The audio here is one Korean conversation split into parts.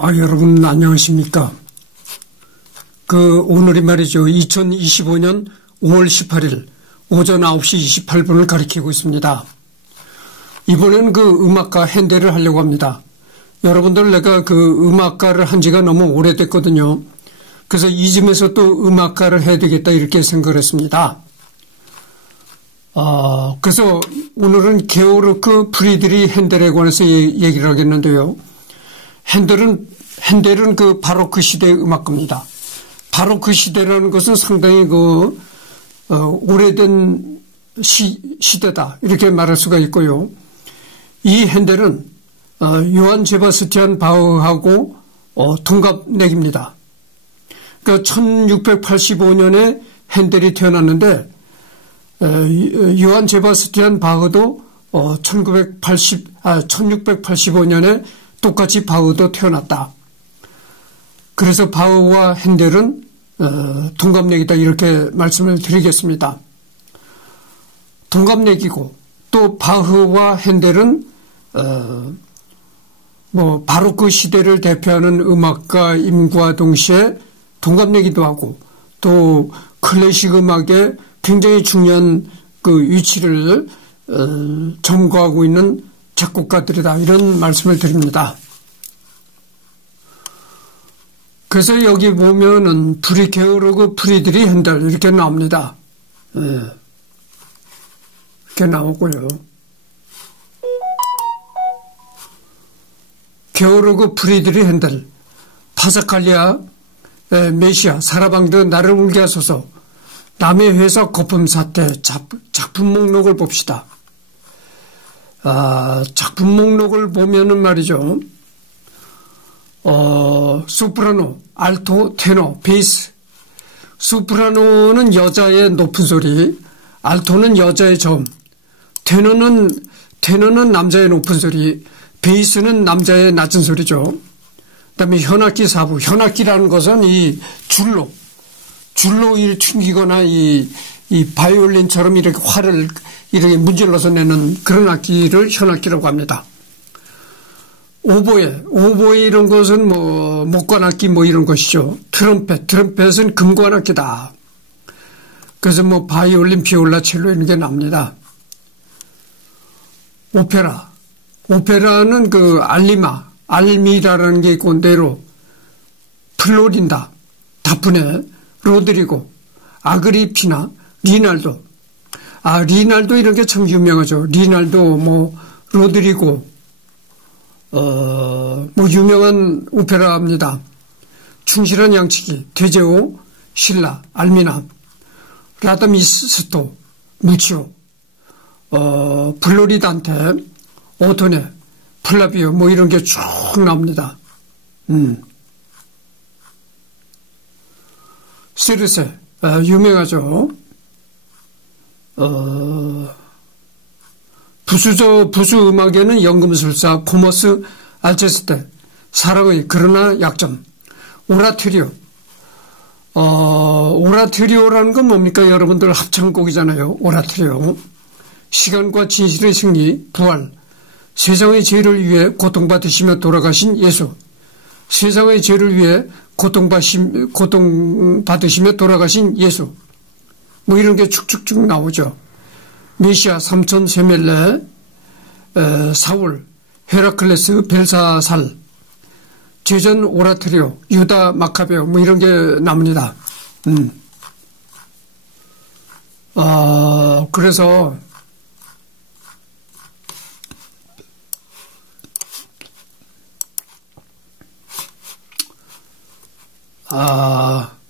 여러분 안녕하십니까? 오늘이 말이죠. 2025년 5월 18일 오전 9시 28분을 가리키고 있습니다. 이번에는 음악가 핸델을 하려고 합니다. 여러분들 내가 음악가를 한 지가 너무 오래됐거든요. 그래서 이쯤에서 또 음악가를 해야 되겠다 이렇게 생각을 했습니다. 그래서 오늘은 게오르크 프리드리 핸델에 관해서 얘기를 하겠는데요. 핸델은 바로크 시대의 음악가입니다. 바로크 시대라는 것은 상당히 오래된 시대다 이렇게 말할 수가 있고요. 이 핸델은 요한 세바스티안 바흐하고 동갑내기입니다. 1685년에 핸델이 태어났는데 요한 세바스티안 바흐도 1685년에 똑같이 바흐도 태어났다. 그래서 바흐와 핸델은 동갑내기다 이렇게 말씀을 드리겠습니다. 동갑내기고 또 바흐와 핸델은 바로크 시대를 대표하는 음악가임과 동시에 동갑내기도 하고 또 클래식 음악에 굉장히 중요한 위치를 점거하고 있는 작곡가들이다 이런 말씀을 드립니다. 그래서 여기 보면은 게오르크 프리드리 핸델 이렇게 나옵니다. 이렇게 나오고요. 게오르크 프리드리 핸델 파사칼리아 메시아 사라방드 나를 울게 하소서 남의 회사 거품 사태 작품 목록을 봅시다. 작품 목록을 보면은 말이죠. 소프라노, 알토, 테너, 베이스. 소프라노는 여자의 높은 소리, 알토는 여자의 저음, 테너는 남자의 높은 소리, 베이스는 남자의 낮은 소리죠. 그 다음에 현악기 사부. 현악기라는 것은 이 줄로 일 튕기거나 이 바이올린처럼 이렇게 활을 이렇게 문질러서 내는 그런 악기를 현악기라고 합니다. 오보에 이런 것은 목관악기 이런 것이죠. 트럼펫은 금관악기다. 그래서 바이올린, 비올라, 첼로 이런 게 나옵니다. 오페라는 알미라라는 게 있고 네로, 플로린다, 다프네, 로드리고, 아그리피나, 리날도. 리날도 이런 게 참 유명하죠. 리날도, 로드리고, 유명한 오페라입니다. 충실한 양치기, 데제오, 신라, 알미나, 라다미스토, 무치오, 블로리단테, 오토네, 플라비오, 이런 게 쭉 나옵니다. 세르세, 유명하죠. 부수 음악에는 연금술사, 코머스, 알체스테, 사랑의 그러나 약점, 오라토리오. 오라토리오라는 건 뭡니까? 여러분들 합창곡이잖아요. 오라토리오. 시간과 진실의 승리, 부활, 세상의 죄를 위해 고통받으시며 돌아가신 예수, 세상의 죄를 위해 고통받으시며 돌아가신 예수, 이런 게 축축축 나오죠. 메시아, 삼천 세멜레, 사울, 헤라클레스, 벨사살, 제전 오라토리오, 유다 마카베오, 이런 게 나옵니다. 그래서,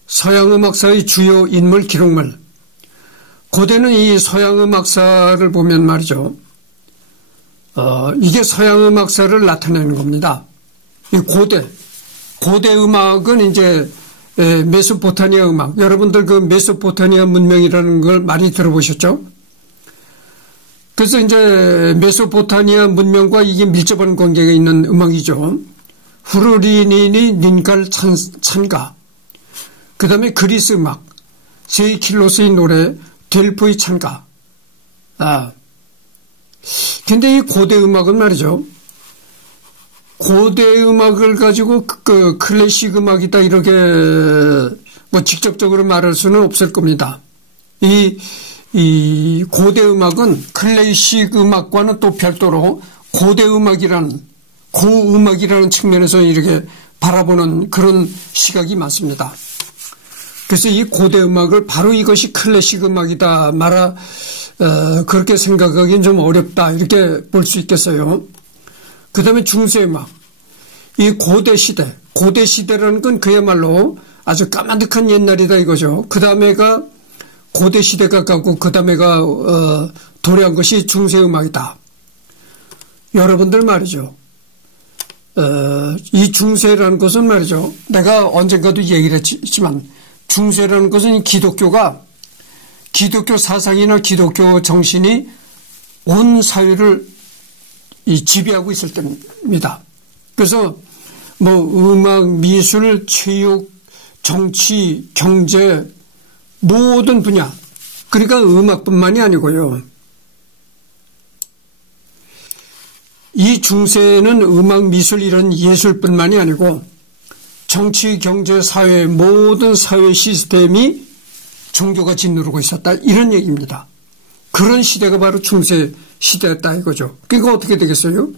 서양음악사의 주요 인물 기록물. 고대는 이 서양음악사를 보면 말이죠. 이게 서양음악사를 나타내는 겁니다. 이 고대 음악은 이제 메소포타미아 음악. 여러분들 메소포타미아 문명이라는 걸 많이 들어보셨죠? 그래서 이제 메소포타미아 문명과 이게 밀접한 관계가 있는 음악이죠. 후르리니니 닌갈 찬가. 그 다음에 그리스 음악. 세이킬로스의 노래, 델포의 찬가. 근데 이 고대 음악은 말이죠. 고대 음악을 가지고 그 클래식 음악이다 이렇게 뭐 직접적으로 말할 수는 없을 겁니다. 이 고대 음악은 클래식 음악과는 또 별도로 고대 음악이라는 고음악이라는 측면에서 이렇게 바라보는 그런 시각이 많습니다. 그래서 이 고대 음악을 바로 이것이 클래식 음악이다 그렇게 생각하기는 좀 어렵다 이렇게 볼 수 있겠어요. 그 다음에 중세 음악. 이 고대 시대라는 건 그야말로 아주 까마득한 옛날이다 이거죠. 그 다음에가 고대 시대가 가고 그 다음에가 도래한 것이 중세 음악이다. 여러분들 말이죠. 이 중세라는 것은 말이죠. 내가 언젠가도 얘기를 했지만 중세라는 것은 기독교 사상이나 기독교 정신이 온 사회를 지배하고 있을 때입니다. 그래서 뭐 음악, 미술, 체육, 정치, 경제 모든 분야 그러니까 음악뿐만이 아니고요. 이 중세는 음악, 미술 이런 예술뿐만이 아니고 정치, 경제, 사회 모든 사회 시스템이 종교가 짓누르고 있었다 이런 얘기입니다. 그런 시대가 바로 중세 시대였다 이거죠. 그러니까 어떻게 되겠어요?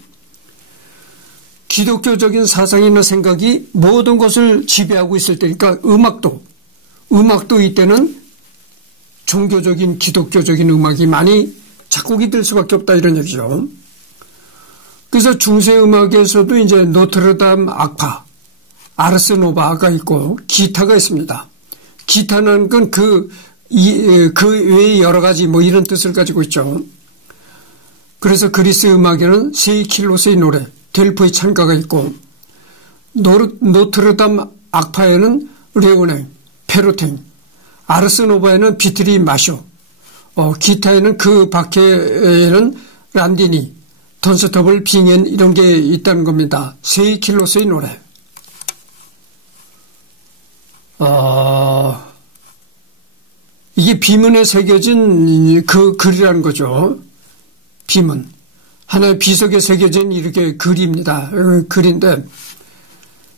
기독교적인 사상이나 생각이 모든 것을 지배하고 있을 때니까 음악도 이때는 종교적인 기독교적인 음악이 많이 작곡이 될 수밖에 없다 이런 얘기죠. 그래서 중세 음악에서도 이제 노트르담 악파, 아르스 노바가 있고 기타가 있습니다. 기타는 건 그 외에 여러 가지 뭐 이런 뜻을 가지고 있죠. 그래서 그리스 음악에는 세이킬로스의 노래, 델포의 찬가가 있고 노트르담 악파에는 레오네, 페로텐, 아르스 노바에는 비트리 마쇼, 기타에는 그 밖에는 란디니, 던스터블, 빙엔 이런 게 있다는 겁니다. 세이킬로스의 노래. 이게 비문에 새겨진 그 글이라는 거죠. 비문. 하나의 비석에 새겨진 이렇게 글입니다. 글인데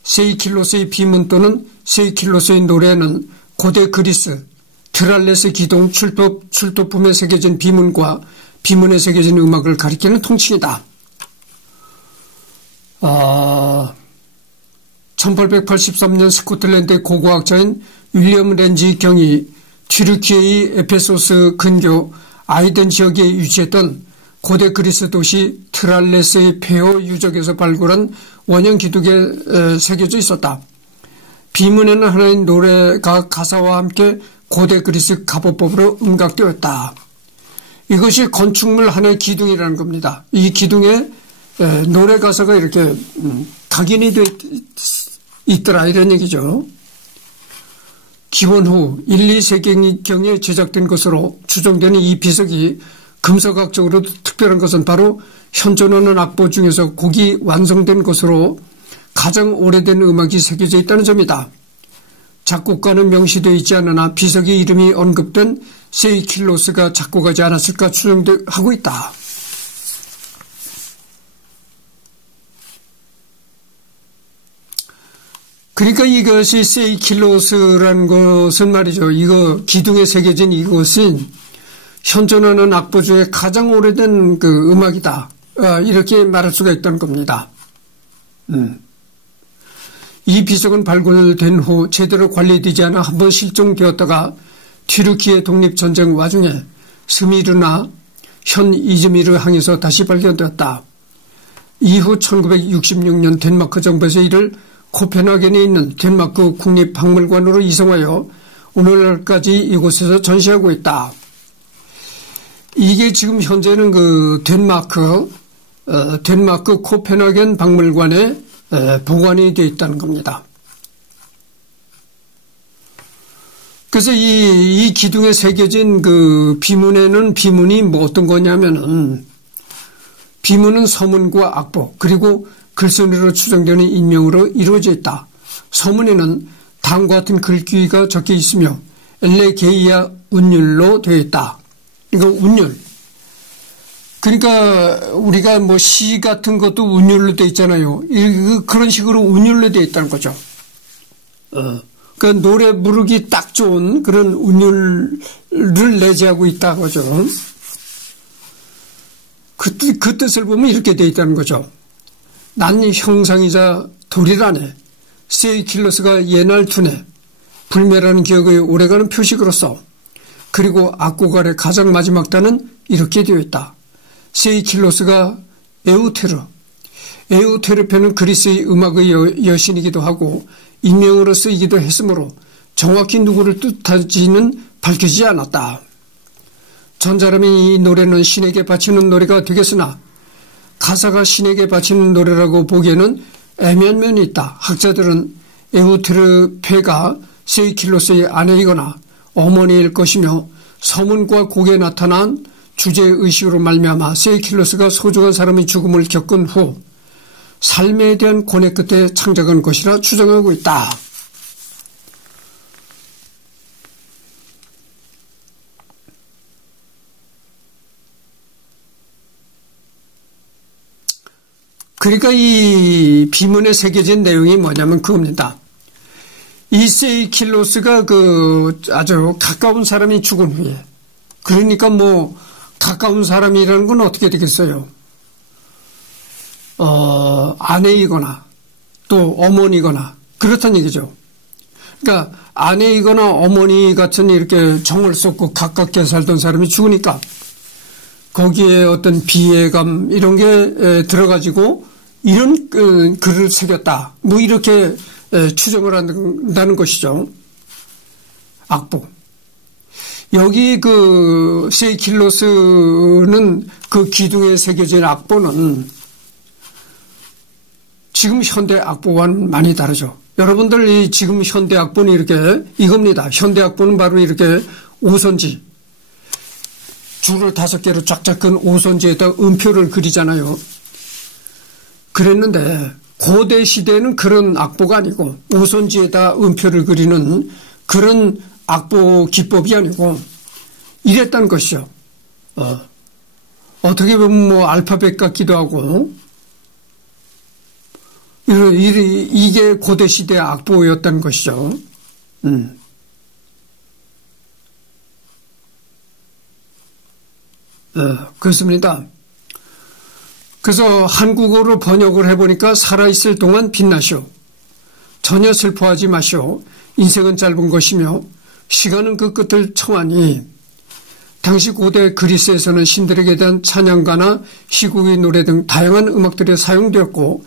세이킬로스의 비문 또는 세이킬로스의 노래는 고대 그리스 트랄레스 기동 출토품에 새겨진 비문과 비문에 새겨진 음악을 가리키는 통칭이다. 1883년 스코틀랜드의 고고학자인 윌리엄 렌지 경이 튀르키예의 에페소스 근교 아이덴 지역에 위치했던 고대 그리스 도시 트랄레스의 폐허 유적에서 발굴한 원형 기둥에 새겨져 있었다. 비문에는 하나의 노래가 가사와 함께 고대 그리스 가보법으로 음각되었다. 이것이 건축물 하나의 기둥이라는 겁니다. 이 기둥에 노래 가사가 이렇게 각인이 돼 있더라 이런 얘기죠. 기원 후 1, 2세기경에 제작된 것으로 추정되는 이 비석이 금서각적으로 특별한 것은 바로 현존하는 악보 중에서 곡이 완성된 것으로 가장 오래된 음악이 새겨져 있다는 점이다. 작곡가는 명시되어 있지 않으나 비석의 이름이 언급된 세이킬로스가 작곡하지 않았을까 추정하고 있다. 그러니까 이것이 세이킬로스라는 것은 말이죠. 이거 기둥에 새겨진 이것은 현존하는 악보 중에 가장 오래된 그 음악이다. 이렇게 말할 수가 있다는 겁니다. 이 비석은 발굴된 후 제대로 관리되지 않아 한번 실종되었다가 튀르키예 독립전쟁 와중에 스미르나 현 이즈미르 항에서 다시 발견되었다. 이후 1966년 덴마크 정부에서 이를 코펜하겐에 있는 덴마크 국립박물관으로 이송하여 오늘날까지 이곳에서 전시하고 있다. 이게 지금 현재는 그 덴마크 코펜하겐 박물관에 보관이 되어 있다는 겁니다. 그래서 이 기둥에 새겨진 그 비문에는 비문이 뭐 어떤 거냐면은 비문은 서문과 악보 그리고 글쓴이로 추정되는 인명으로 이루어져 있다. 서문에는 다음과 같은 글귀가 적혀 있으며 엘레게이아 운율로 되어 있다. 이거 운율. 그러니까 우리가 뭐 시 같은 것도 운율로 돼 있잖아요. 그런 식으로 운율로 돼 있다는 거죠. 그 노래 부르기 딱 좋은 그런 운율을 내재하고 있다고 하죠. 그 뜻을 보면 이렇게 돼 있다는 거죠. 난 형상이자 도리라네. 세이킬로스가 예날 두네. 불멸하는 기억의 오래가는 표식으로서. 그리고 악고갈의 가장 마지막 단은 이렇게 되어 있다. 세이킬로스가 에우테르페는 그리스의 음악의 여신이기도 하고 인명으로 쓰이기도 했으므로 정확히 누구를 뜻하지는 밝혀지지 않았다. 전사람이 이 노래는 신에게 바치는 노래가 되겠으나 가사가 신에게 바치는 노래라고 보기에는 애매한 면이 있다. 학자들은 에우테르페가 세이킬로스의 아내이거나 어머니일 것이며 서문과 곡에 나타난 주제의식으로 말미암아 세이킬로스가 소중한 사람의 죽음을 겪은 후 삶에 대한 고뇌 끝에 창작한 것이라 추정하고 있다. 그러니까 이 비문에 새겨진 내용이 뭐냐면 그겁니다. 이 세이킬로스가 아주 가까운 사람이 죽은 후에, 그러니까 뭐 가까운 사람이라는 건 어떻게 되겠어요? 아내이거나 또 어머니거나 그렇다는 얘기죠. 그러니까 아내이거나 어머니 같은 이렇게 정을 쏟고 가깝게 살던 사람이 죽으니까 거기에 어떤 비애감 이런 게 들어가지고 이런 글을 새겼다. 뭐 이렇게 추정을 한다는 것이죠. 악보. 여기 세이킬로스는 그 기둥에 새겨진 악보는 지금 현대 악보와는 많이 다르죠. 여러분들 지금 현대 악보는 이렇게 이겁니다. 현대 악보는 바로 이렇게 오선지. 줄을 5개로 쫙쫙 끈 오선지에다 음표를 그리잖아요. 그랬는데 고대 시대는 그런 악보가 아니고 오선지에다 음표를 그리는 그런 악보 기법이 아니고 이랬다는 것이죠. 어떻게 보면 뭐 알파벳 같기도 하고 이게 고대 시대 악보였다는 것이죠. 그렇습니다. 그래서 한국어로 번역을 해보니까 살아있을 동안 빛나시오. 전혀 슬퍼하지 마시오. 인생은 짧은 것이며 시간은 그 끝을 청하니. 당시 고대 그리스에서는 신들에게 대한 찬양가나 희곡의 노래 등 다양한 음악들이 사용되었고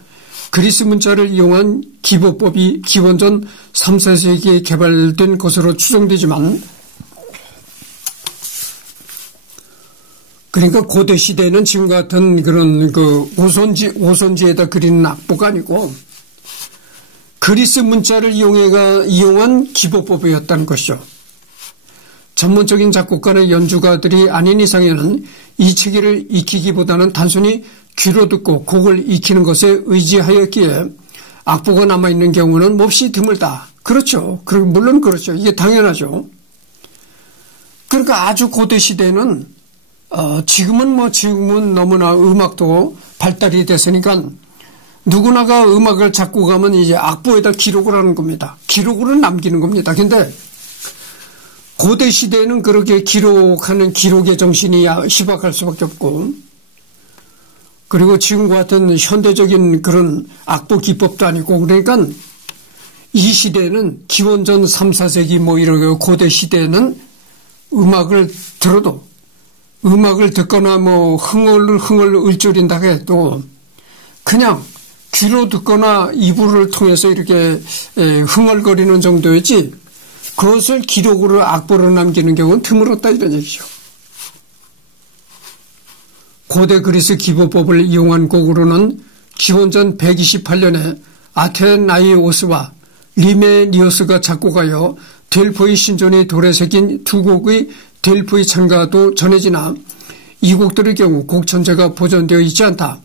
그리스 문자를 이용한 기보법이 기원전 3, 4세기에 개발된 것으로 추정되지만 그러니까 고대 시대는 지금 같은 그런 오선지에다 그리는 악보가 아니고 그리스 문자를 이용한 기보법이었다는 것이죠. 전문적인 작곡가나 연주가들이 아닌 이상에는 이 체계를 익히기보다는 단순히 귀로 듣고 곡을 익히는 것에 의지하였기에 악보가 남아있는 경우는 몹시 드물다. 그렇죠. 물론 그렇죠. 이게 당연하죠. 그러니까 아주 고대 시대는 지금은 너무나 음악도 발달이 됐으니까 누구나가 음악을 작곡하면 이제 악보에다 기록을 하는 겁니다. 기록으로 남기는 겁니다. 근데 고대 시대에는 그렇게 기록하는 기록의 정신이 희박할 수밖에 없고 그리고 지금과 같은 현대적인 그런 악보 기법도 아니고 그러니까 이 시대에는 기원전 3, 4세기 뭐 이런 고대 시대에는 음악을 들어도 음악을 듣거나 뭐 흥얼을 울조린다 해도 그냥 귀로 듣거나 이불을 통해서 이렇게 흥얼거리는 정도였지 그것을 기록으로 악보로 남기는 경우는 드물었다 이런 얘기죠. 고대 그리스 기보법을 이용한 곡으로는 기원전 128년에 아테나이오스와 리메니오스가 작곡하여 델포이 신전의 돌에 새긴 두 곡의 델포이 찬가도 전해지나 이 곡들의 경우 곡 전체가 보존되어 있지 않다.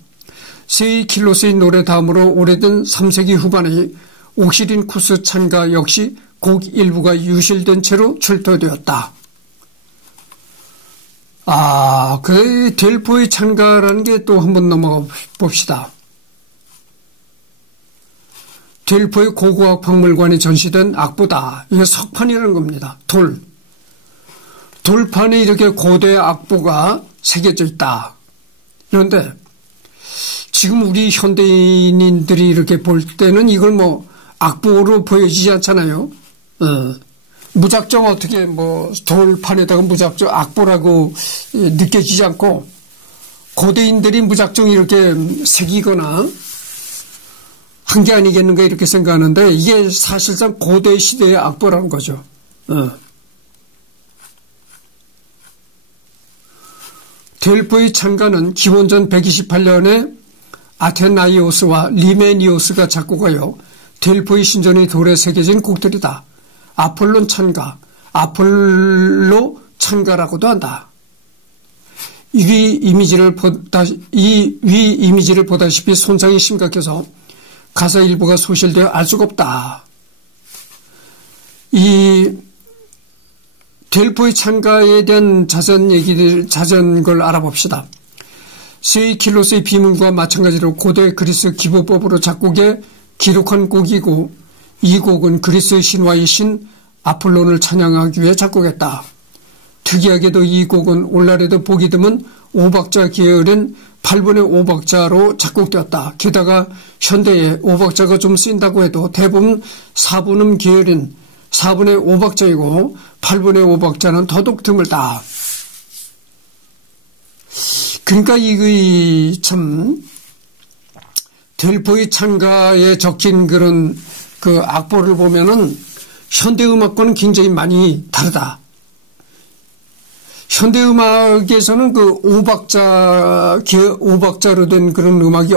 세이킬로스의 노래 다음으로 오래된 3세기 후반의 옥시린쿠스 찬가 역시 곡 일부가 유실된 채로 출토되었다. 그 델포의 찬가라는 게 또 한번 넘어가 봅시다. 델포의 고고학 박물관에 전시된 악보다. 이게 석판이라는 겁니다. 돌판에 이렇게 고대 악보가 새겨져 있다. 그런데 지금 우리 현대인들이 이렇게 볼 때는 이걸 뭐 악보로 보여지지 않잖아요. 무작정 어떻게 뭐 돌판에다가 무작정 악보라고 느껴지지 않고 고대인들이 무작정 이렇게 새기거나 한 게 아니겠는가 이렇게 생각하는데 이게 사실상 고대 시대의 악보라는 거죠. 델포의 찬가는 기원전 128년에 아테나이오스와 리메니오스가 작곡하여 델포의 신전의 돌에 새겨진 곡들이다. 아폴론 찬가, 아폴로 찬가라고도 한다. 이 위 이미지를 보다시피 손상이 심각해서 가사 일부가 소실되어 알 수가 없다. 이 델포의 찬가에 대한 자세한 걸 알아봅시다. 스웨이킬로스의 비문과 마찬가지로 고대 그리스 기보법으로 작곡에 기록한 곡이고 이 곡은 그리스 신화의 신 아폴론을 찬양하기 위해 작곡했다. 특이하게도 이 곡은 오늘날에도 보기 드문 5박자 계열인 8분의 5박자로 작곡되었다. 게다가 현대에 5박자가 좀 쓰인다고 해도 대부분 4분음 계열인 4분의 5박자이고 8분의 5박자는 더더욱 드물다. 그러니까 이거 참 델포의 찬가에 적힌 그런 그 악보를 보면은 현대음악과는 굉장히 많이 다르다. 현대음악에서는 그 5박자로 된 그런 음악이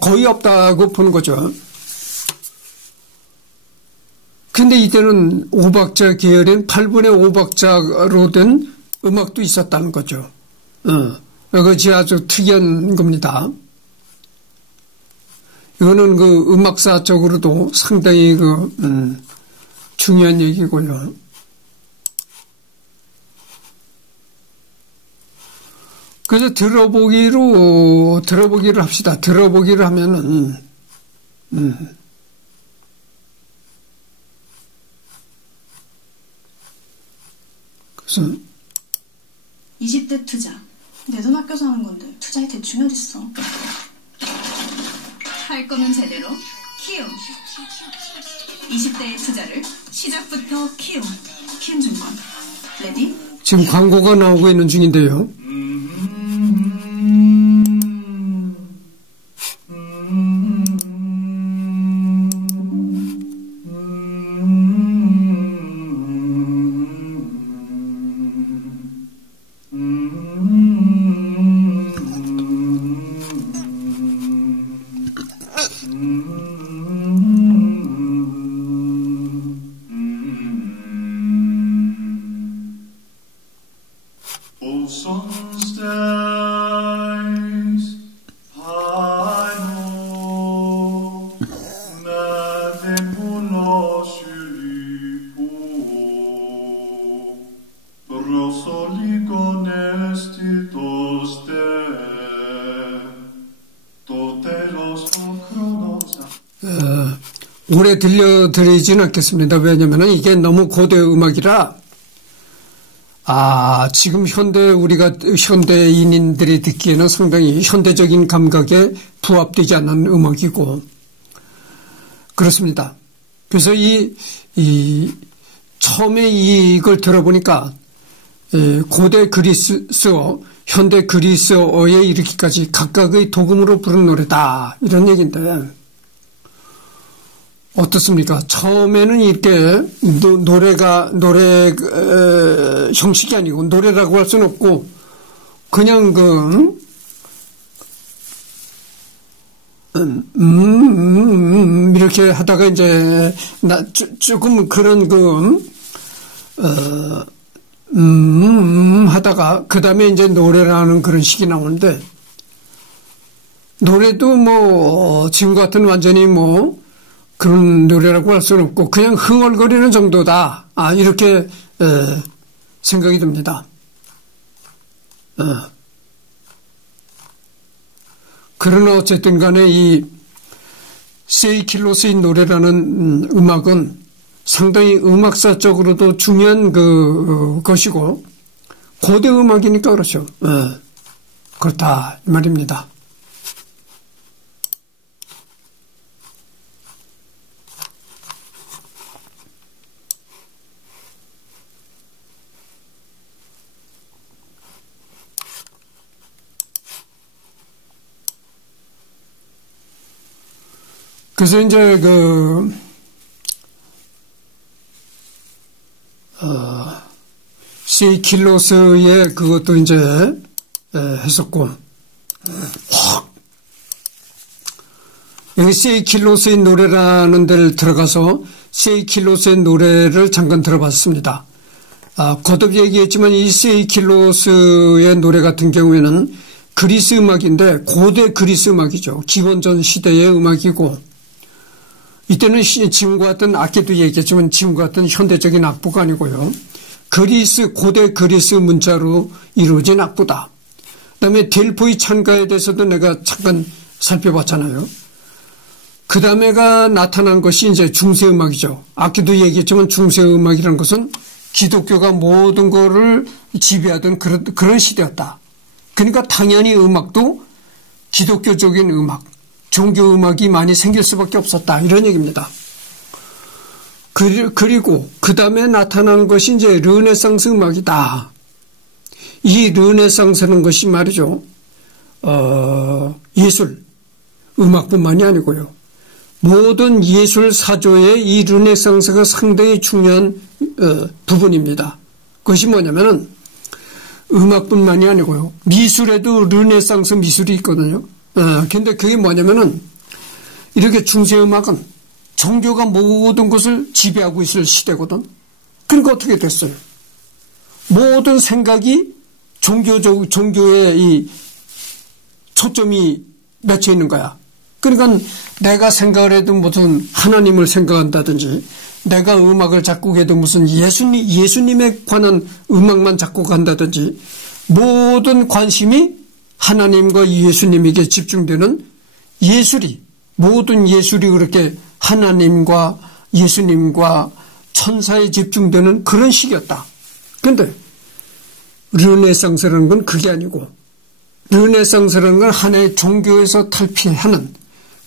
거의 없다고 보는 거죠. 근데 이때는 5박자 계열인 8분의 5박자로 된 음악도 있었다는 거죠. 그것이 아주 특이한 겁니다. 이거는 그 음악사적으로도 상당히 중요한 얘기고요. 그래서 들어보기를 합시다. 들어보기를 하면은, 그래서 20대 투자. 내 돈 아껴서 하는 건데 투자에 대충이 어딨어. 할 거면 제대로 키움. 20대의 투자를 시작부터 키움. 키움증권. 레디? 지금 광고가 나오고 있는 중인데요. 오래 들려드리지는 않겠습니다. 왜냐면 이게 너무 고대 음악이라 지금 우리가 현대인들이 듣기에는 상당히 현대적인 감각에 부합되지 않는 음악이고 그렇습니다. 그래서 처음에 이걸 들어보니까 고대 그리스어, 현대 그리스어에 이르기까지 각각의 도금으로 부른 노래다 이런 얘기인데 어떻습니까? 처음에는 이렇게 노래 형식이 아니고 노래라고 할 수는 없고 그냥 이렇게 하다가 이제 조금 그런 하다가 그 다음에 이제 노래라는 그런 식이 나오는데 노래도 뭐 지금 같은 완전히 뭐 그런 노래라고 할 수는 없고 그냥 흥얼거리는 정도다. 이렇게 생각이 듭니다. 그러나 어쨌든 간에 이 세이킬로스의 노래라는 음악은 상당히 음악사적으로도 중요한 것이고 고대 음악이니까 그렇죠. 그렇다 이 말입니다. 그래서 이제 세이킬로스의 그것도 이제 했었고, 여기 세이킬로스의 노래라는 데를 들어가서 세이킬로스의 노래를 잠깐 들어봤습니다. 거듭 얘기했지만 이 세이킬로스의 노래 같은 경우에는 그리스 음악인데 고대 그리스 음악이죠. 기원전 시대의 음악이고, 이때는 지금과 같은 악기도 얘기했지만 지금과 같은 현대적인 악보가 아니고요. 고대 그리스 문자로 이루어진 악보다. 그다음에 델포이 찬가에 대해서도 내가 잠깐 살펴봤잖아요. 그 다음에가 나타난 것이 이제 중세음악이죠. 악기도 얘기했지만 중세음악이라는 것은 기독교가 모든 것을 지배하던 그런 시대였다. 그러니까 당연히 음악도 기독교적인 음악, 종교 음악이 많이 생길 수밖에 없었다. 이런 얘기입니다. 그리고 그 다음에 나타난 것이 이제 르네상스 음악이다. 이 르네상스라는 것이 말이죠. 예술, 음악뿐만이 아니고요. 모든 예술 사조의 이 르네상스가 상당히 중요한 부분입니다. 그것이 뭐냐면은 음악뿐만이 아니고요. 미술에도 르네상스 미술이 있거든요. 근데 그게 뭐냐면은 이렇게 중세음악은 종교가 모든 것을 지배하고 있을 시대거든. 그러니까 어떻게 됐어요? 모든 생각이 종교에 이 초점이 맺혀 있는 거야. 그러니까 내가 생각을 해도 무슨 하나님을 생각한다든지 내가 음악을 작곡해도 무슨 예수님에 관한 음악만 작곡한다든지 모든 관심이 하나님과 예수님에게 집중되는 모든 예술이 그렇게 하나님과 예수님과 천사에 집중되는 그런 시기였다. 그런데 르네상스라는 건 그게 아니고 르네상스라는 건 하나의 종교에서 탈피하는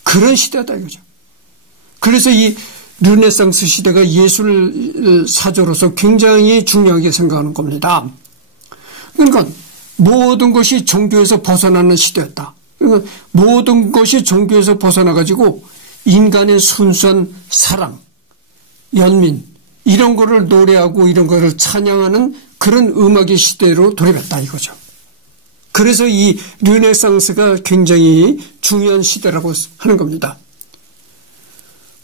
그런 시대다 이거죠. 그래서 이 르네상스 시대가 예술 사조로서 굉장히 중요하게 생각하는 겁니다. 그러니까 모든 것이 종교에서 벗어나는 시대였다. 그러니까 모든 것이 종교에서 벗어나가지고 인간의 순수한 사랑, 연민 이런 거를 노래하고 이런 거를 찬양하는 그런 음악의 시대로 돌아갔다 이거죠. 그래서 이 르네상스가 굉장히 중요한 시대라고 하는 겁니다.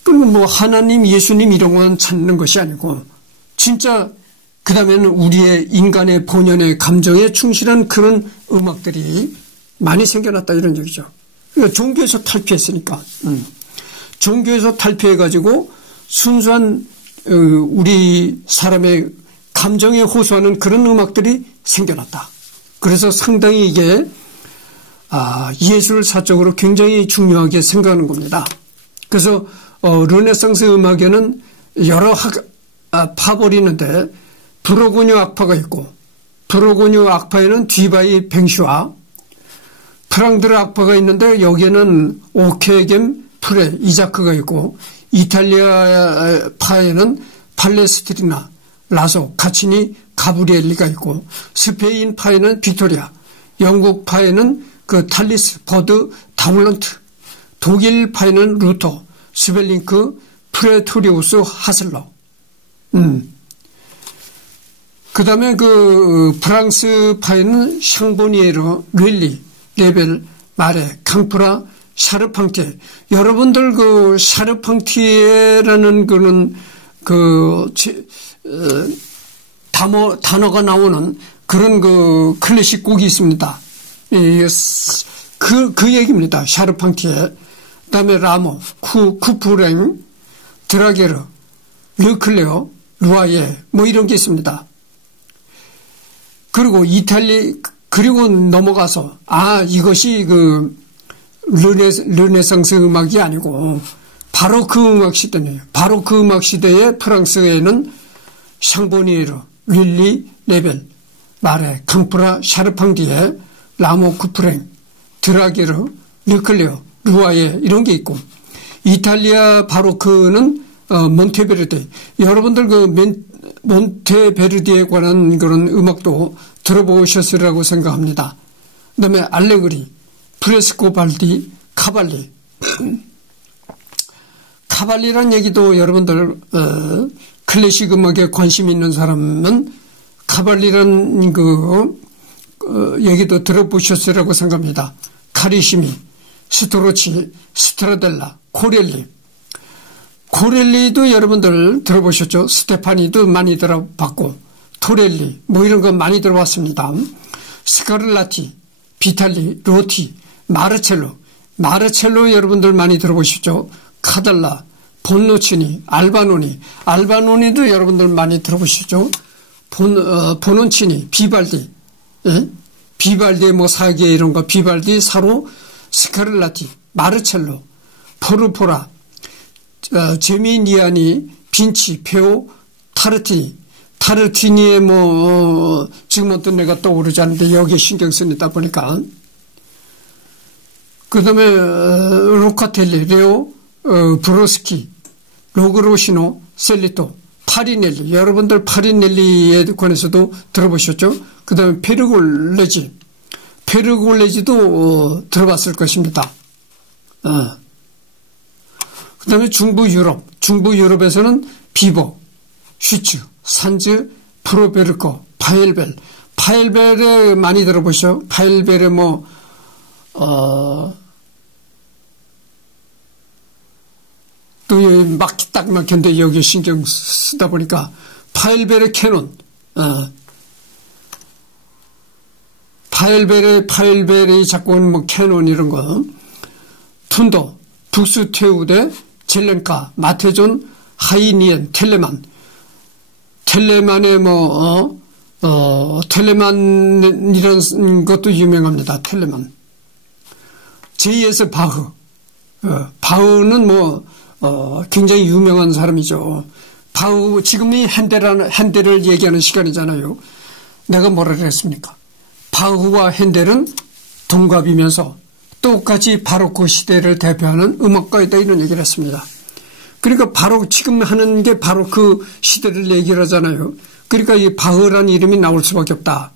그러면 뭐 하나님, 예수님 이런 건 찾는 것이 아니고 진짜 그 다음에는 우리의 인간의 본연의 감정에 충실한 그런 음악들이 많이 생겨났다 이런 얘기죠. 그러니까 종교에서 탈피했으니까. 종교에서 탈피해가지고 순수한 우리 사람의 감정에 호소하는 그런 음악들이 생겨났다. 그래서 상당히 이게 예술사적으로 굉장히 중요하게 생각하는 겁니다. 그래서 르네상스 음악에는 여러 파벌이 있는데 브로그뉴 악파가 있고 브로그뉴 악파에는 뒤바이 뱅슈아 프랑드르 악파가 있는데 여기에는 오케겜 프레 이자크가 있고 이탈리아 파에는 팔레스트리나 라소 카치니 가브리엘리가 있고 스페인 파에는 빅토리아 영국 파에는 그 탈리스 버드 다울런트 독일 파에는 루터 스벨링크 프레토리우스 하슬러 그 다음에 그 프랑스 파에는 샹보니에르 릴리 레벨 마레 캉프라 샤르팡티에 여러분들 그 샤르팡티에라는 그런 단어가 나오는 그런 그 클래식 곡이 있습니다. 그 얘기입니다. 샤르팡티에. 그 다음에 라모, 쿠프랭, 드라게르, 르클레오, 루아예, 뭐 이런 게 있습니다. 그리고 그리고 넘어가서 이것이 그 르네상스 음악이 아니고 바로 그 음악 시대네요. 바로 그 음악 시대에 프랑스에는 샹보니에르, 릴리, 레벨, 마레, 캉프라, 샤르팡디에, 라모 쿠프랭, 드라게르, 르클레오, 루아예 이런 게 있고, 이탈리아 바로크는 몬테베르디. 여러분들 그 몬테베르디에 관한 그런 음악도 들어보셨으리라고 생각합니다. 그다음에 알레그리, 프레스코발디, 카발리. 카발리란 얘기도 여러분들 클래식 음악에 관심 있는 사람은 카발리란 얘기도 들어보셨으리라고 생각합니다. 카리시미, 스토로치, 스트라델라, 코렐리. 코렐리도 여러분들 들어보셨죠? 스테파니도 많이 들어봤고, 토렐리, 이런 거 많이 들어봤습니다. 스카를라티, 비탈리, 로티, 마르첼로. 마르첼로 여러분들 많이 들어보셨죠? 카달라, 본노치니, 알바노니도 여러분들 많이 들어보셨죠? 보논치니, 비발디, 예? 비발디의 사계 이런 거, 비발디, 사로, 스카를라티, 마르첼로, 포르포라, 제미니아니, 빈치, 페오, 타르티니의 지금 어떤 내가 떠오르지 않는데 여기에 신경 쓰니다 보니까. 그 다음에, 로카텔리, 레오, 브로스키, 로그로시노, 셀리토, 파리넬리. 여러분들 파리넬리에 관해서도 들어보셨죠? 그 다음에 페르골레지도 들어봤을 것입니다. 그 다음에 중부 유럽에서는 비보, 슈츠, 산즈, 프로베르코, 파엘벨에 많이 들어보셔. 파엘벨에 또 딱 막혔는데 여기 신경 쓰다 보니까 파엘벨의 캐논, 파엘벨의 작곡은 캐논 이런 거, 툰도, 북스테우데, 젤렌카, 마테존, 하이니엔, 텔레만의 텔레만 이런 것도 유명합니다. 텔레만. 제2에서 바흐는 굉장히 유명한 사람이죠. 바흐, 지금 이 핸델을 얘기하는 시간이잖아요. 내가 뭐라 그랬습니까? 바흐와 핸델은 동갑이면서 똑같이 바로크 시대를 대표하는 음악가이다 이런 얘기를 했습니다. 그러니까 지금 하는 게 바로크 시대를 얘기를 하잖아요. 그러니까 이 바흐라는 이름이 나올 수밖에 없다.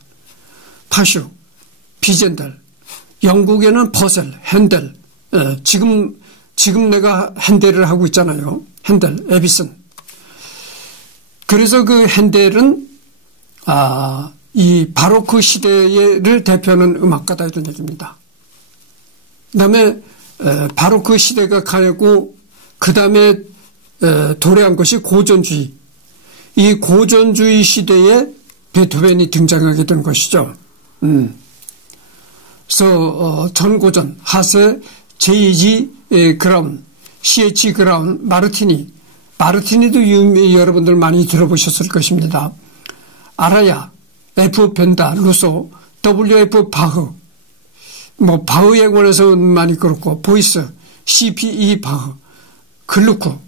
파슈, 비젠델, 영국에는 퍼셀, 핸델, 지금 내가 핸델을 하고 있잖아요. 핸델, 에비슨. 그래서 그 핸델은 이 바로크 시대를 대표하는 음악가다 이런 얘기입니다. 그 다음에 바로크 시대가 가고 그 다음에 도래한 것이 고전주의. 이 고전주의 시대에 베토벤이 등장하게 된 것이죠. 그래서 전고전, 하세, 제이지 그라운, CH 그라운, 마르티니도 여러분들 많이 들어보셨을 것입니다. 아라야, F 벤다, 루소, WF 바흐, 바흐에 관해서 많이 그렇고, 보이스, CPE 바흐, 글루크,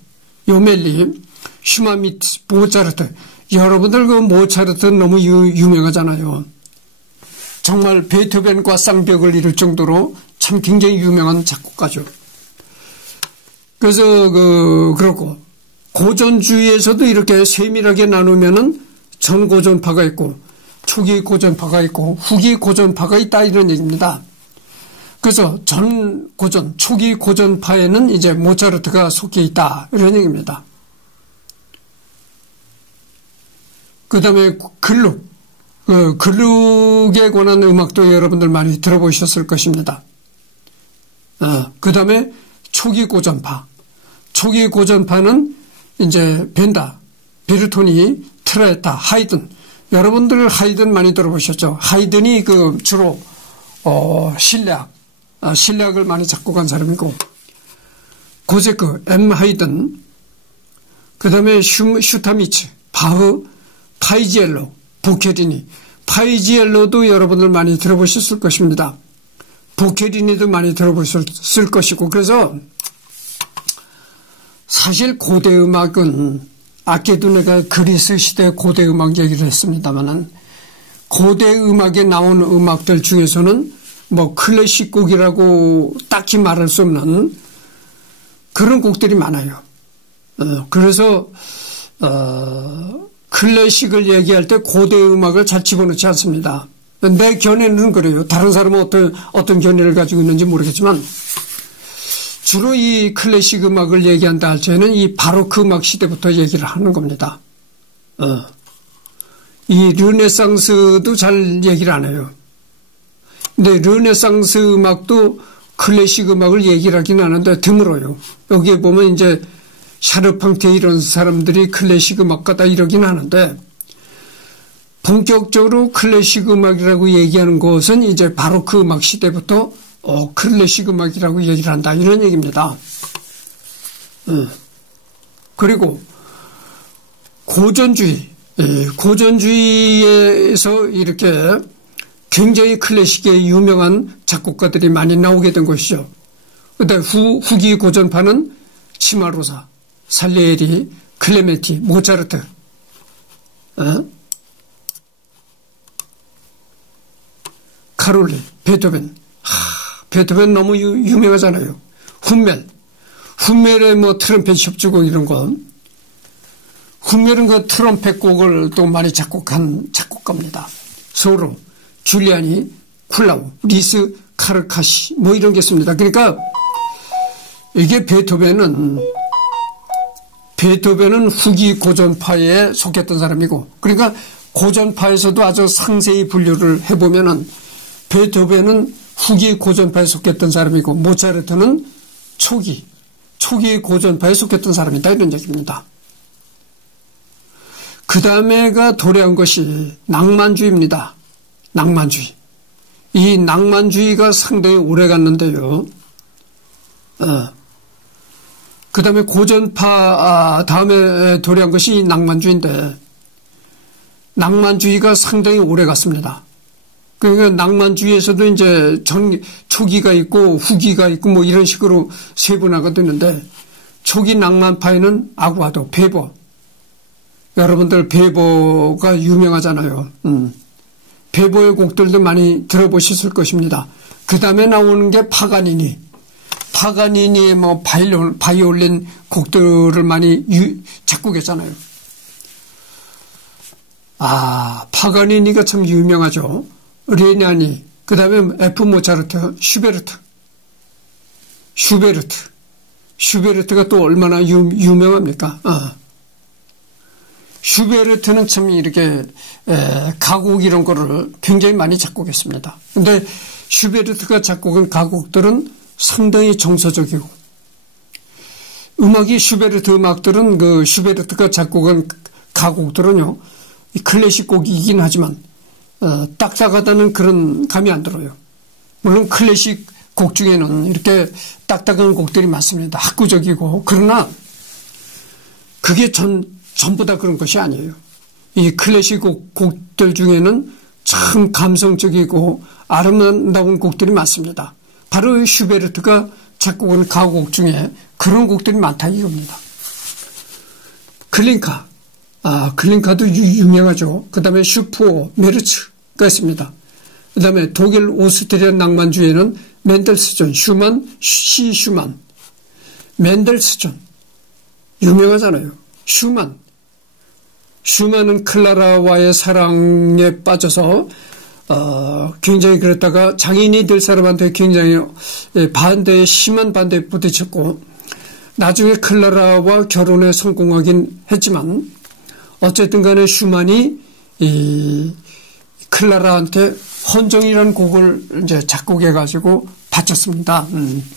요멜리, 슈마미트, 모차르트. 여러분들 그 모차르트 너무 유명하잖아요. 정말 베토벤과 쌍벽을 이룰 정도로 참 굉장히 유명한 작곡가죠. 그래서 그렇고 고전주의에서도 이렇게 세밀하게 나누면은 전고전파가 있고 초기 고전파가 있고 후기 고전파가 있다 이런 얘기입니다. 그래서 전고전, 초기 고전파에는 이제 모차르트가 속해 있다 이런 얘기입니다. 그 다음에 글룩에 관한 음악도 여러분들 많이 들어보셨을 것입니다. 그 다음에 초기 고전파. 초기 고전파는 이제 벤다, 베르토니, 트라에타, 하이든. 여러분들 하이든 많이 들어보셨죠? 하이든이 주로, 신략을 많이 작곡한 사람이고, 고제크, M. 하이든, 그 다음에 슈타미츠, 바흐, 파이지엘로, 보케리니. 파이지엘로도 여러분들 많이 들어보셨을 것입니다. 보케리니도 많이 들어보셨을 것이고, 그래서 사실 고대 음악은, 아까도 내가 그리스 시대 고대 음악 얘기를 했습니다만은, 고대 음악에 나온 음악들 중에서는 뭐 클래식 곡이라고 딱히 말할 수 없는 그런 곡들이 많아요. 그래서 클래식을 얘기할 때 고대 음악을 잘 집어넣지 않습니다. 내 견해는 그래요. 다른 사람은 어떤 견해를 가지고 있는지 모르겠지만 주로 이 클래식 음악을 얘기한다 할 때는 이 바로크 음악 시대부터 얘기를 하는 겁니다. 이 르네상스도 잘 얘기를 안 해요. 근데 르네상스 음악도 클래식 음악을 얘기를 하긴 하는데 드물어요. 여기에 보면 이제 샤르팡테 이런 사람들이 클래식 음악가다 이러긴 하는데 본격적으로 클래식 음악이라고 얘기하는 것은 이제 바로크 음악 시대부터 클래식 음악이라고 얘기를 한다 이런 얘기입니다. 그리고 고전주의에서 이렇게 굉장히 클래식의 유명한 작곡가들이 많이 나오게 된 것이죠. 그다음 후기 고전파는 치마로사, 살리에리, 클레멘티, 모차르트, 카롤리, 베토벤. 베토벤 너무 유명하잖아요. 훈멜의 뭐 트럼펫 협주곡 이런 거. 훈멜은 그 트럼펫 곡을 또 많이 작곡한 작곡가입니다. 소로, 줄리아니, 쿨라우, 리스, 카르카시 뭐 이런 게 있습니다. 그러니까 이게 베토벤은 후기 고전파에 속했던 사람이고, 그러니까 고전파에서도 아주 상세히 분류를 해보면은 베토벤은 후기 고전파에 속했던 사람이고 모차르트는 초기 고전파에 속했던 사람이다 이런 얘기입니다. 그 다음에가 도래한 것이 낭만주의입니다. 낭만주의. 이 낭만주의가 상당히 오래 갔는데요. 그 다음에 고전파 다음에 도래한 것이 낭만주의인데 낭만주의가 상당히 오래 갔습니다. 그러니까 낭만주의에서도 이제 초기가 있고 후기가 있고 뭐 이런 식으로 세분화가 되는데 초기 낭만파에는 아구아도, 베버. 여러분들 베버가 유명하잖아요. 베버의 곡들도 많이 들어보셨을 것입니다. 그 다음에 나오는 게 파가니니의 뭐 바이올린 곡들을 많이 작곡했잖아요. 파가니니가 참 유명하죠. 레냐니, 그 다음에 F 모차르트, 슈베르트가 또 얼마나 유명합니까? 슈베르트는 참 이렇게 가곡 이런 거를 굉장히 많이 작곡했습니다. 근데 슈베르트가 작곡한 가곡들은 상당히 정서적이고 슈베르트 음악들은 그 슈베르트가 작곡한 가곡들은요 클래식 곡이긴 하지만 딱딱하다는 그런 감이 안 들어요. 물론 클래식 곡 중에는 이렇게 딱딱한 곡들이 많습니다. 학구적이고. 그러나 그게 전부 다 그런 것이 아니에요. 이 클래식 곡들 중에는 참 감성적이고 아름다운 곡들이 많습니다. 바로 슈베르트가 작곡한 가곡 중에 그런 곡들이 많다 이겁니다. 클린카도 유명하죠. 그 다음에 슈프오, 메르츠가 있습니다. 그 다음에 독일 오스트리아 낭만주의에는 멘델스존, 슈만, 멘델스존 유명하잖아요. 슈만은 클라라와의 사랑에 빠져서 굉장히 그랬다가 장인이 될 사람한테 굉장히 심한 반대에 부딪혔고 나중에 클라라와 결혼에 성공하긴 했지만 어쨌든 간에 슈만이 클라라한테 헌정이라는 곡을 이제 작곡해가지고 바쳤습니다.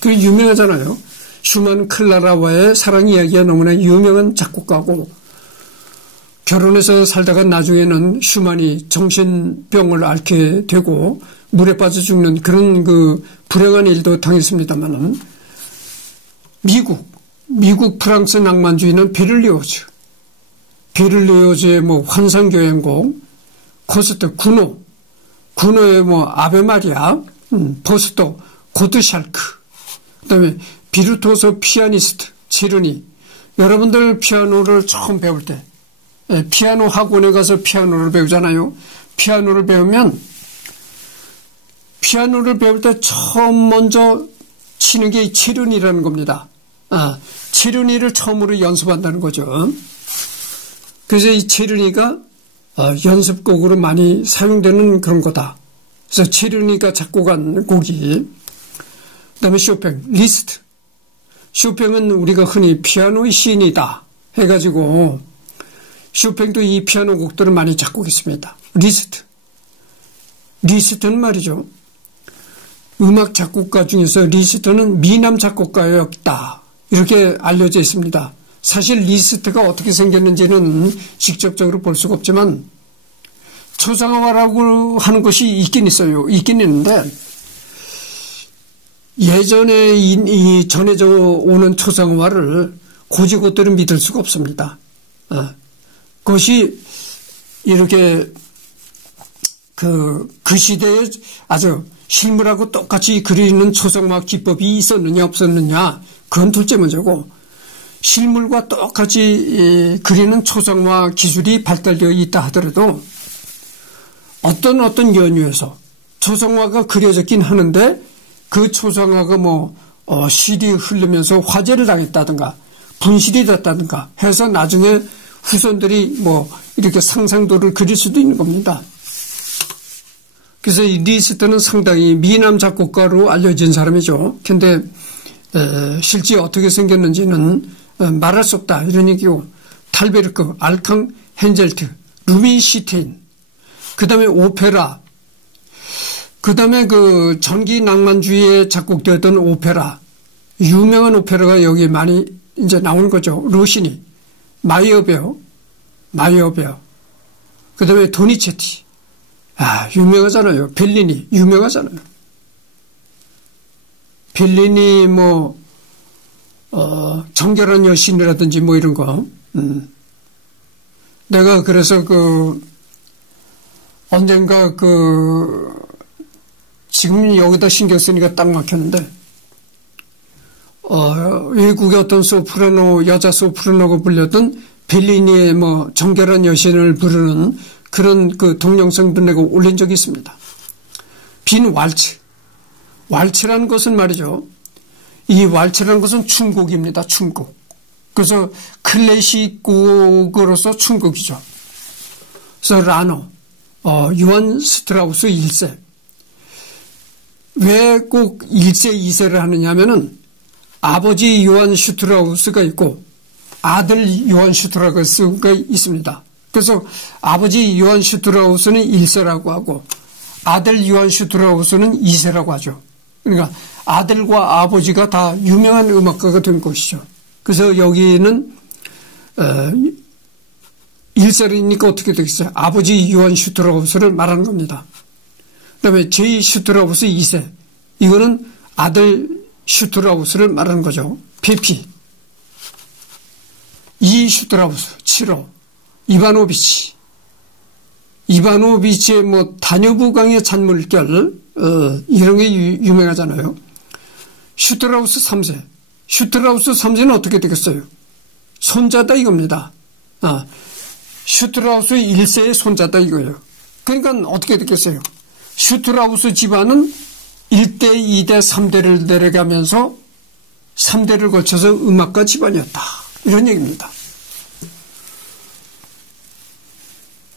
그게 유명하잖아요. 슈만 클라라와의 사랑 이야기가 너무나 유명한 작곡가고 결혼해서 살다가 나중에는 슈만이 정신병을 앓게 되고 물에 빠져 죽는 그런 그 불행한 일도 당했습니다만은 미국 프랑스 낭만주의는 베를리오즈의 뭐 환상교향곡 코스트, 구노의 뭐 아베마리아, 포스토, 고드샬크, 그다음에 비르토소 피아니스트, 체르니. 여러분들 피아노를 처음 배울 때, 피아노 학원에 가서 피아노를 배우잖아요. 피아노를 배우면, 피아노를 배울 때 처음 먼저 치는 게 체르니라는 겁니다. 체르니를 처음으로 연습한다는 거죠. 그래서 이 체르니가 연습곡으로 많이 사용되는 그런 거다. 그래서 체르니가 작곡한 곡이, 그 다음에 쇼팽, 리스트. 쇼팽은 우리가 흔히 피아노의 시인이다 해가지고 쇼팽도 이 피아노 곡들을 많이 작곡했습니다. 리스트는 말이죠. 음악 작곡가 중에서 리스트는 미남 작곡가였다. 이렇게 알려져 있습니다. 사실 리스트가 어떻게 생겼는지는 직접적으로 볼 수가 없지만 초상화라고 하는 것이 있긴 있어요. 있긴 있는데 예전에 이 전해져 오는 초상화를 고지고대로 믿을 수가 없습니다. 그것이 이렇게 그 시대에 아주 실물하고 똑같이 그리는 초상화 기법이 있었느냐 없었느냐 그건 둘째 문제고 실물과 똑같이 그리는 초상화 기술이 발달되어 있다 하더라도 어떤 연유에서 초상화가 그려졌긴 하는데 그 초상화가 실이 흐르면서 화재를 당했다든가 분실이 됐다든가 해서 나중에 후손들이 이렇게 상상도를 그릴 수도 있는 겁니다. 그래서 이 리스트는 상당히 미남 작곡가로 알려진 사람이죠. 근데 실제 어떻게 생겼는지는 말할 수 없다 이런 얘기고 탈베르크, 알캉 헨젤트, 루빈시테인, 그 다음에 오페라, 그 다음에 그 전기 낭만주의에 작곡되었던 오페라, 유명한 오페라가 여기 많이 이제 나오는 거죠. 루시니, 마이어베어, 그 다음에 도니체티, 유명하잖아요. 벨리니, 유명하잖아요. 벨리니 정결한 여신이라든지 이런 거. 내가 그래서 언젠가 지금 여기다 신경 쓰니까 딱 막혔는데, 외국의 어떤 소프라노, 여자 소프라노가 불렸던 벨리니의 정결한 여신을 부르는 그런 동영상도 내가 올린 적이 있습니다. 빈 왈츠. 왈츠라는 것은 말이죠. 이 왈츠라는 것은 춤곡입니다. 춤곡. 그래서 클래식 곡으로서 춤곡이죠. 그래서 라노, 요한 스트라우스 1세. 왜 꼭 1세, 2세를 하느냐 하면은 아버지 요한 슈트라우스가 있고 아들 요한 슈트라우스가 있습니다. 그래서 아버지 요한 슈트라우스는 1세라고 하고 아들 요한 슈트라우스는 2세라고 하죠. 그러니까 아들과 아버지가 다 유명한 음악가가 된 것이죠. 그래서 여기는 1세니까 어떻게 되겠어요? 아버지 요한 슈트라우스를 말하는 겁니다. 그 다음에 제 슈트라우스 2세. 이거는 아들 슈트라우스를 말하는 거죠. 페피. 이 슈트라우스 7호. 이바노비치의 다뉴브강의 잔물결, 이런 게 유명하잖아요. 슈트라우스 3세. 슈트라우스 3세는 어떻게 되겠어요? 손자다 이겁니다. 슈트라우스 1세의 손자다 이거예요. 그러니까 어떻게 되겠어요? 슈트라우스 집안은 1대, 2대, 3대를 내려가면서 3대를 거쳐서 음악가 집안이었다. 이런 얘기입니다.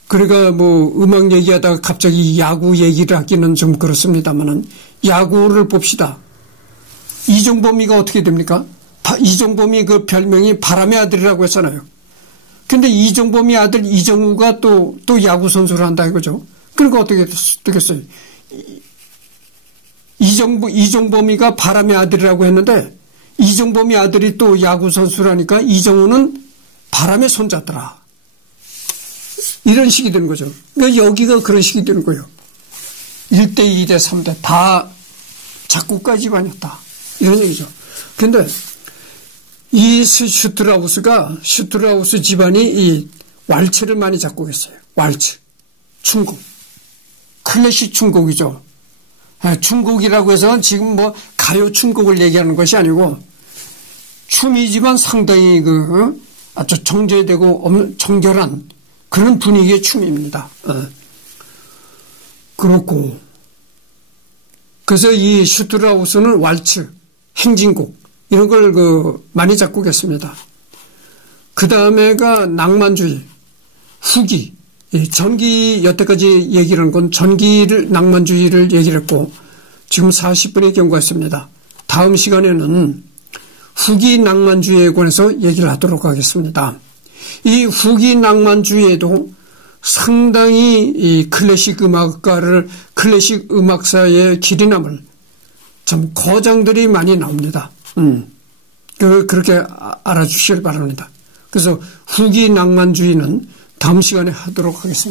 그러니까 음악 얘기하다가 갑자기 야구 얘기를 하기는 좀 그렇습니다만은 야구를 봅시다. 이종범이가 어떻게 됩니까? 이종범이 그 별명이 바람의 아들이라고 했잖아요. 근데 이종범이 아들 이정우가 또 야구 선수를 한다 이거죠. 그러니까 어떻게 되겠어요? 이종범이가 바람의 아들이라고 했는데 이종범이 아들이 또 야구 선수라니까 이정우는 바람의 손자더라. 이런 식이 되는 거죠. 그러니까 여기가 그런 식이 되는 거예요. 1대, 2대, 3대 다 작곡가 집안이었다. 이런 얘기죠. 근데 이 슈트라우스 집안이 이 왈츠를 많이 작곡했어요. 왈츠. 춤곡. 클래식 춤곡이죠. 춤곡이라고 해서 지금 뭐 가요 춤곡을 얘기하는 것이 아니고 춤이지만 상당히 아주 정제되고 정결한 그런 분위기의 춤입니다. 그렇고 그래서 이 슈트라우스는 왈츠, 행진곡 이런 걸 많이 작곡했습니다. 그 다음에가 낭만주의, 후기, 전기 여태까지 얘기를 한 건 낭만주의를 얘기를 했고 지금 40분이 경과했습니다. 다음 시간에는 후기 낭만주의에 관해서 얘기를 하도록 하겠습니다. 이 후기 낭만주의에도 상당히 이 클래식 음악사의 길이 남을 참 거장들이 많이 나옵니다. 그렇게 알아주시길 바랍니다. 그래서 후기 낭만주의는 다음 시간에 하도록 하겠습니다.